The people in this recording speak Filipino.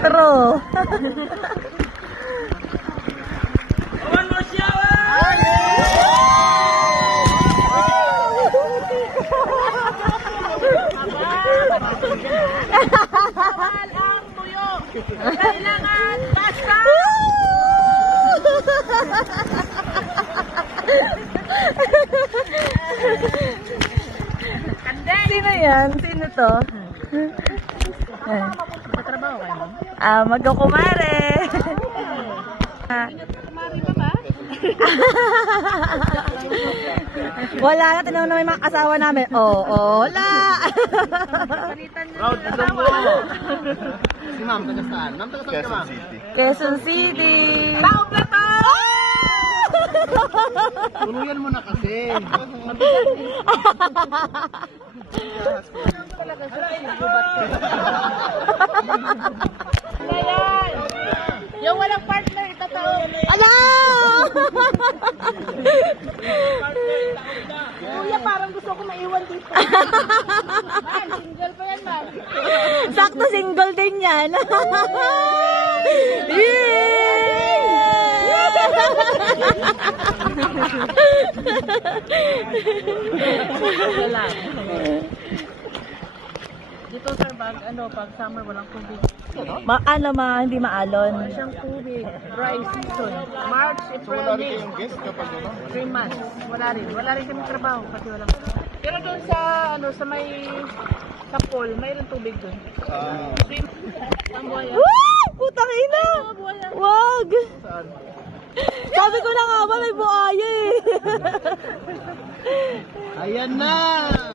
True. One more shower! Bawal ang tuyo. Kailangan basta. Sino yan? Sino to? Matrabaho kayo mo? Magkukumare. Kumari ba ba? Wala na, tinanong na may mga asawa namin. Oo, wala. Palitan nyo. Proud na daw mo. Si ma'am, taga saan? Ma'am, taga saan ka ma'am? Quezon City. Taog na to! Tuluyan mo na kasi. Ayan! Yung walang partner, itataog. Ala! Kuya, parang gusto ko maiwan dito. Man, single pa yan, man. Sakto single din yan. Dito, sir, pag summer, walang tubig. Hindi maalon. Siyang tubig, dry season. March, So April, wala rin May. kayong guest kapag ano? 3 months. Wala rin kami trabaho kasi wala. Pero doon sa sa may kapol, mayroon tubig doon. Ang buhaya. Woo! Putang ina! Ang buhaya. Wag! Saan? Sabi ko na nga ba may buhaya eh. Ayan na!